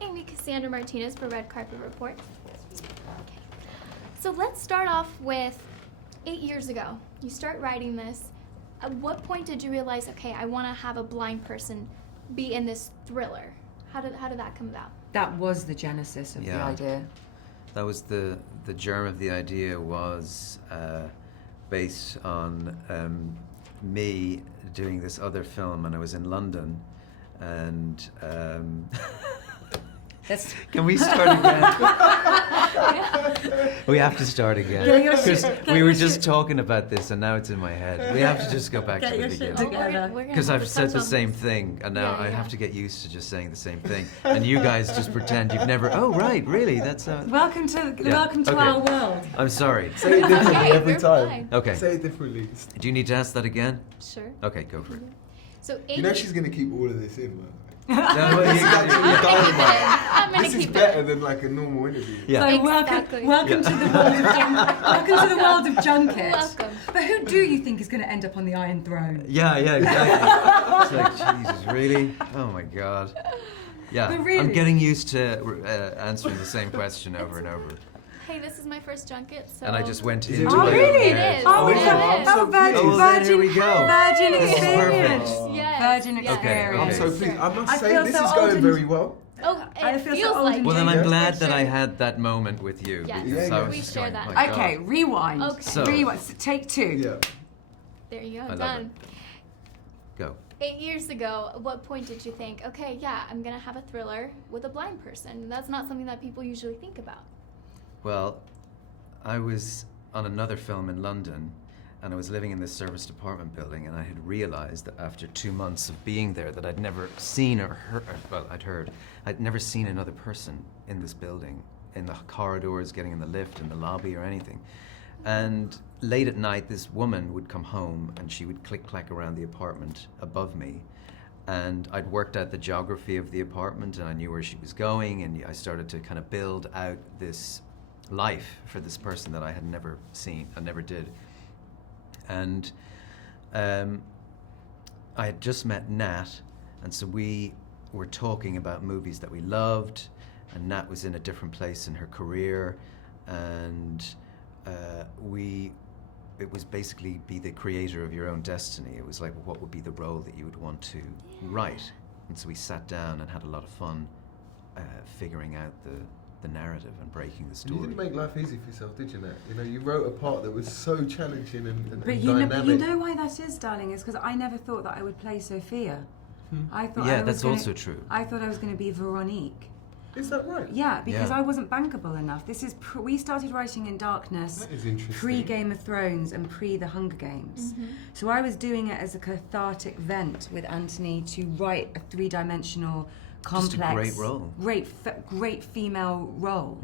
Amy Martinez for Red Carpet Report. Okay. So let's start off with 8 years ago. You start writing this. At what point did you realize, okay, I want to have a blind person be in this thriller? How did that come about? That was the genesis of the idea. That was the germ of the idea was based on me doing this other film, and I was in London, and can we start again? We have to start again because we were just talking about this, and now it's in my head. We have to just go back to the beginning because I've said the same thing, and now I have to get used to just saying the same thing. And you guys just pretend you've never. Oh right, really? That's welcome to our world. I'm sorry. Say it differently every time. Fine. Okay. Say it differently. Do you need to ask that again? Sure. Okay, go for it. So You know she's gonna keep all of this in, man. No, well, This is actually dynamite. I'm gonna This keep is it. better than like a normal interview. Yeah. So welcome to the world of welcome to the world of junket. Welcome. But who do you think is going to end up on the Iron Throne? Yeah, exactly. It's like, Jesus, really? Oh my God. Yeah, But really? I'm getting used to answering the same question over and over. Hey, this is my first junket, so. And I just went Is it into really? really? It is. Oh, It it's is. so virgin, then here we go. virgin This is experience. perfect. Yes. Virgin yes. experience. I'm so pleased. I I must say, feel this so is old going and- very well. Oh, I it feel so feels old like and Well, then I'm Yes. glad For that I sure. had that moment with you. Yes. because Yeah, I yeah. was We just share going, that. my God. Okay, rewind. Okay. So- Rewind. Take two. Yeah. There you go, I love done. Go. 8 years ago, at what point did you think, okay, yeah, I'm gonna have a thriller with a blind person? That's not something that people usually think about. Well, I was on another film in London, and I was living in this service department building, and I had realized that after 2 months of being there that I'd never seen or heard, well, I'd never seen another person in this building, in the corridors, getting in the lift, in the lobby or anything. And late at night, this woman would come home and she would click-clack around the apartment above me. And I'd worked out the geography of the apartment and I knew where she was going, and I started to kind of build out this life for this person that I had never seen, I never did. And I had just met Nat, and so we were talking about movies that we loved, and Nat was in a different place in her career, and it was basically be the creator of your own destiny. It was like, what would be the role that you would want to write? And so we sat down and had a lot of fun figuring out the narrative and breaking the story. You didn't make life easy for yourself, did you, Nat? You know, you wrote a part that was so challenging and But you dynamic. know why that is, darling, is because I never thought that I would play Sofia. I thought Yeah, I was that's gonna, also true. I thought I was going to be Veronique. Is that right? Yeah, because Yeah. I wasn't bankable enough. This is we started writing in darkness, That is interesting. pre Game of Thrones and pre The Hunger Games. So I was doing it as a cathartic vent with Anthony to write a three-dimensional, complex, Just a great role. great female role.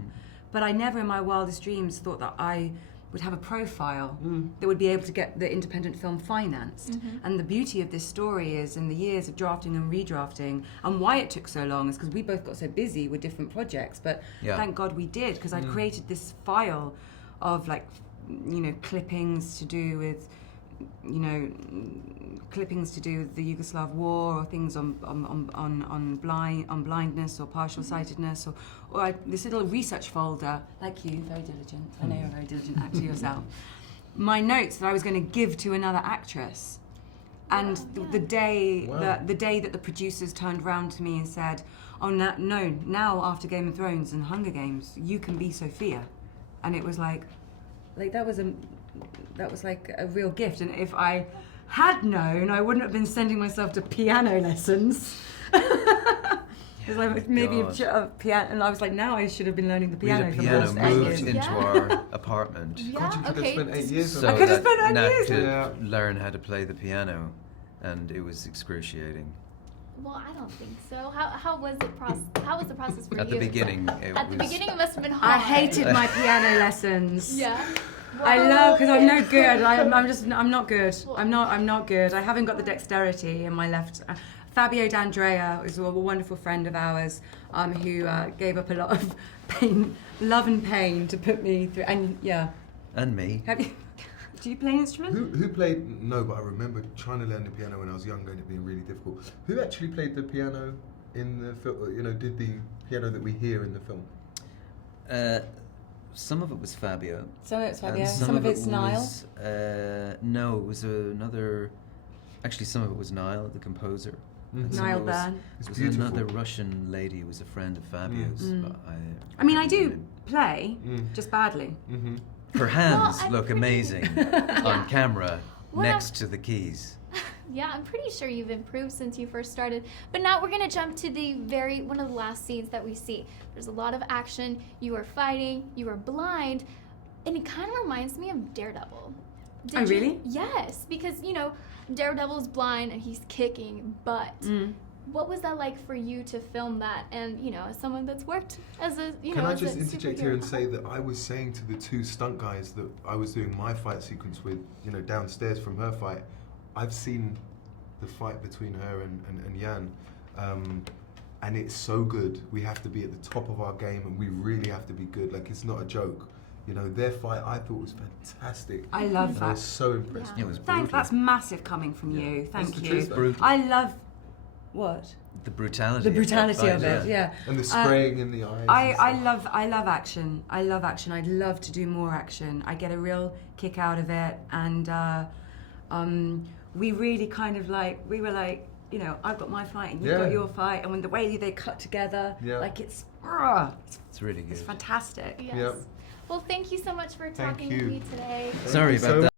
But I never, in my wildest dreams, thought that I would have a profile that would be able to get the independent film financed. And the beauty of this story is, in the years of drafting and redrafting, and why it took so long is because we both got so busy with different projects, but thank God we did, because I'd created this file of, like, you know, clippings to do with, you know, clippings to do with the Yugoslav war, or things on blindness or partial sightedness, or this little research folder, like you, very diligent. I know you're a very diligent actor yourself. My notes that I was going to give to another actress, and the day that the producers turned around to me and said, "Oh no, now after Game of Thrones and Hunger Games, you can be Sofia," and it was like that was like a real gift. And if I had known, I wouldn't have been sending myself to piano lessons. It's like maybe a piano, and I was like, now I should have been learning the We had piano a for the piano last 8 moved years. into our apartment. God, you could have spent 8 years So on I could have that spent 8 Nat years. could learn how to play the piano, and it was excruciating. Well, I don't think so. How was the process for you? At the beginning, At the beginning, it must have been hard. I hated my piano lessons. Yeah. I love, because I'm no good. I'm not good. I'm not good. I haven't got the dexterity in my left. Fabio D'Andrea is a wonderful friend of ours, who gave up a lot of pain, love and pain, to put me through. And yeah. And me. Do you play an instrument? Who played? No, but I remember trying to learn the piano when I was younger, and it being really difficult. Who actually played the piano in the film? You know, did the piano that we hear in the film? Some of it was Fabio. Some of it's and Fabio, some of it's Niall. was, no, it was another. Actually, some of it was Niall, the composer. And some Niall of it was- Byrne. It's It was beautiful. another Russian lady who was a friend of Fabio's. But I mean, I can't do remember. play, just badly. Mm-hmm. Her hands I'm look pretty- amazing on camera Well, next to the keys. Yeah, I'm pretty sure you've improved since you first started. But now we're gonna jump to one of the last scenes that we see. There's a lot of action. You are fighting. You are blind, and it kind of reminds me of Daredevil. Oh, really? Yes, because Daredevil is blind and he's kicking butt. What was that like for you to film that? And as someone that's worked as a Can I as just a interject superhero. here and say that I was saying to the two stunt guys that I was doing my fight sequence with, downstairs from her fight, I've seen the fight between her and Jan, and it's so good. We have to be at the top of our game, and we really have to be good. Like, it's not a joke. Their fight I thought was fantastic. I love And I that. was so impressed. Yeah. It was Thanks, brutal. that's massive coming from you. It's Thank the you. truth, though. Brutal. I love what? The brutality. The that brutality fight, of it, yeah. And the spraying in the eyes. I and love action. I love action. I'd love to do more action. I get a real kick out of it, and we really kind of we were like, I've got my fight and you've Yeah. got your fight, and when the way they cut together, Yeah. it's It's really good. fantastic. Yes. Yep. Well, thank you so much for talking you. to me today. Thank Sorry you about so that.